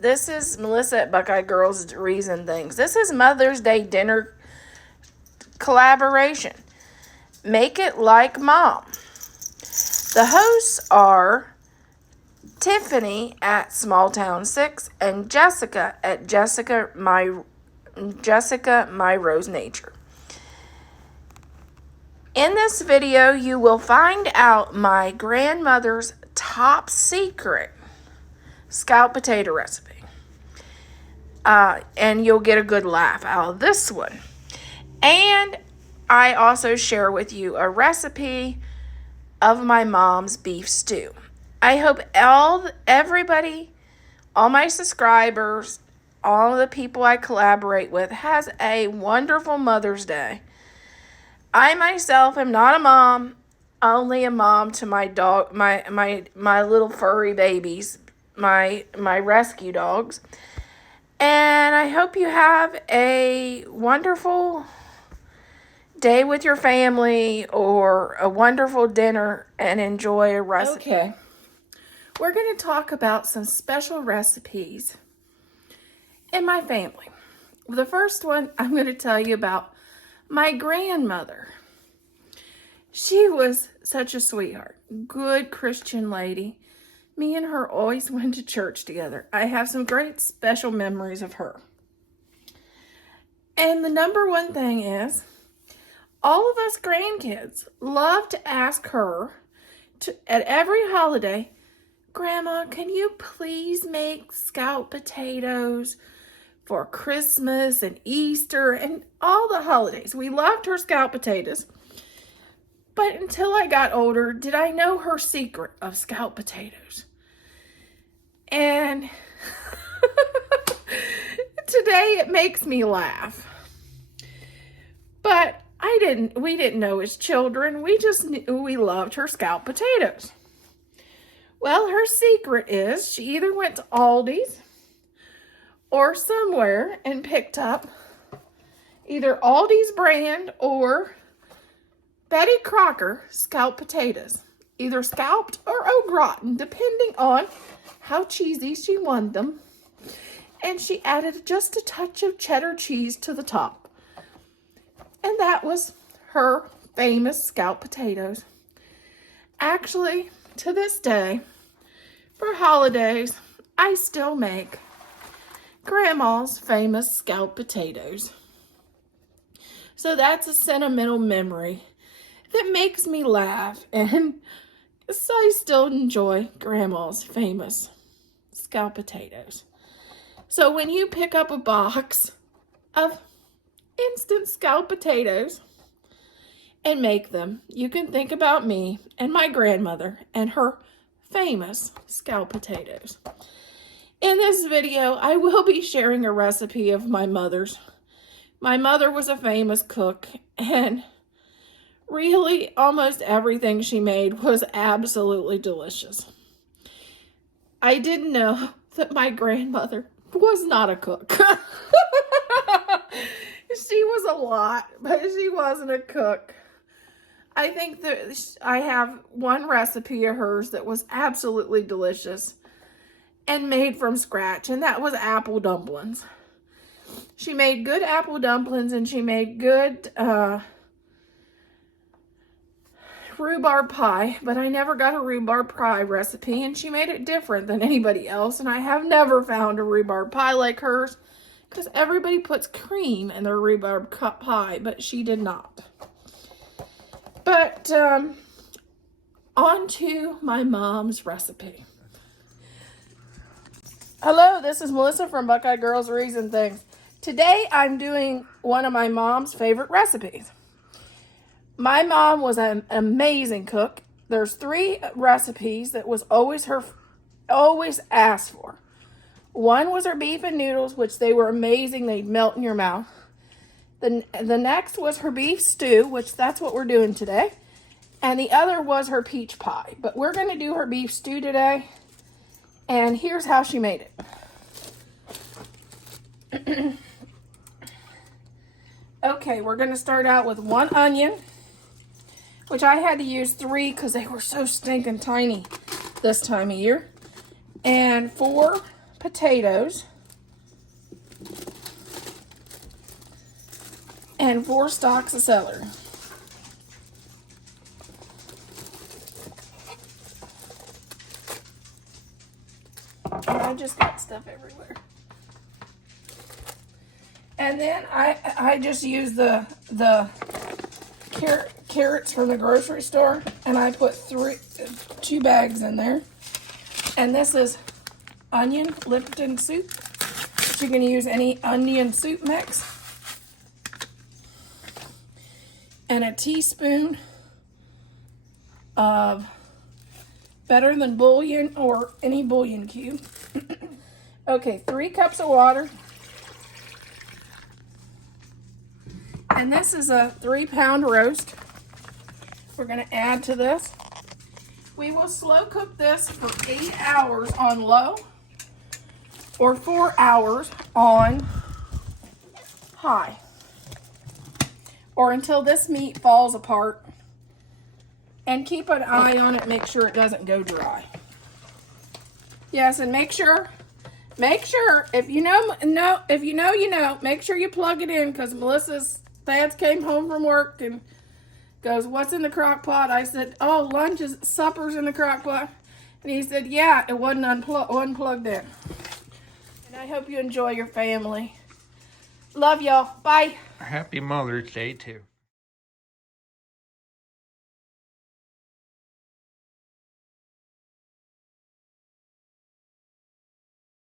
This is Melissa at Buckeye Girls Reason Things. This is Mother's Day dinner collaboration. Make it like Mom. The hosts are Tiffany at Small Town 6 and Jessica at Jessica My Rose Nature. In this video, you will find out my grandmother's top secret scalloped potato recipe. And you'll get a good laugh out of this one. And I also share with you a recipe of my mom's beef stew. I hope everybody, all my subscribers, all the people I collaborate with has a wonderful Mother's Day. I myself am not a mom, only a mom to my dog, my little furry babies, my rescue dogs. And I hope you have a wonderful day with your family or a wonderful dinner and enjoy a recipe. Okay, we're going to talk about some special recipes in my family. The first one I'm going to tell you about my grandmother. She was such a sweetheart, good Christian lady. Me and her always went to church together. I have some great special memories of her. And the number one thing is, all of us grandkids love to ask her at every holiday, Grandma, can you please make scalloped potatoes for Christmas and Easter and all the holidays? We loved her scalloped potatoes. But until I got older, did I know her secret of scalloped potatoes? And today it makes me laugh. But we didn't know as children. We just knew we loved her scalloped potatoes. Well, her secret is she either went to Aldi's or somewhere and picked up either Aldi's brand or Betty Crocker scalloped potatoes, either scalloped or au gratin, depending on how cheesy she wanted them. And she added just a touch of cheddar cheese to the top. And that was her famous scalloped potatoes. Actually, to this day, for holidays, I still make Grandma's famous scalloped potatoes. So that's a sentimental memory that makes me laugh, and I still enjoy Grandma's famous scalloped potatoes. So when you pick up a box of instant scalloped potatoes and make them, you can think about me and my grandmother and her famous scalloped potatoes. In this video, I will be sharing a recipe of my mother's. My mother was a famous cook, and really almost everything she made was absolutely delicious. I didn't know that my grandmother was not a cook. She was a lot, but she wasn't a cook. I think that I have one recipe of hers that was absolutely delicious and made from scratch, and that was apple dumplings. She made good apple dumplings, and she made good rhubarb pie, but I never got a rhubarb pie recipe, and she made it different than anybody else, and I have never found a rhubarb pie like hers, because everybody puts cream in their rhubarb pie, but she did not. But on to my mom's recipe. Hello, this is Melissa from Buckeye Girls Reason Things. Today I'm doing one of my mom's favorite recipes. My mom was an amazing cook. There's 3 recipes that was always asked for. One was her beef and noodles, which they were amazing. They'd melt in your mouth. The next was her beef stew, which that's what we're doing today. And the other was her peach pie. But we're going to do her beef stew today. And here's how she made it. Okay, we're going to start out with 1 onion, which I had to use 3 because they were so stinking tiny this time of year. And 4 potatoes and 4 stalks of celery. And I just got stuff everywhere. And then I just use the carrots from the grocery store, and I put 2 bags in there. And this is onion Lipton soup. But you can use any onion soup mix. And a teaspoon of Better Than Bouillon or any bouillon cube. Okay, 3 cups of water. And this is a 3-pound roast. We're going to add to this. We will slow cook this for 8 hours on low or 4 hours on high, or until this meat falls apart. And keep an eye on it, make sure it doesn't go dry. Yes, and make sure if you know, make sure you plug it in, because Melissa's dad came home from work and goes, "What's in the crock pot?" I said, "Oh, supper's in the crock pot." And he said, "Yeah, it wasn't plugged in." And I hope you enjoy your family. Love y'all. Bye. Happy Mother's Day too.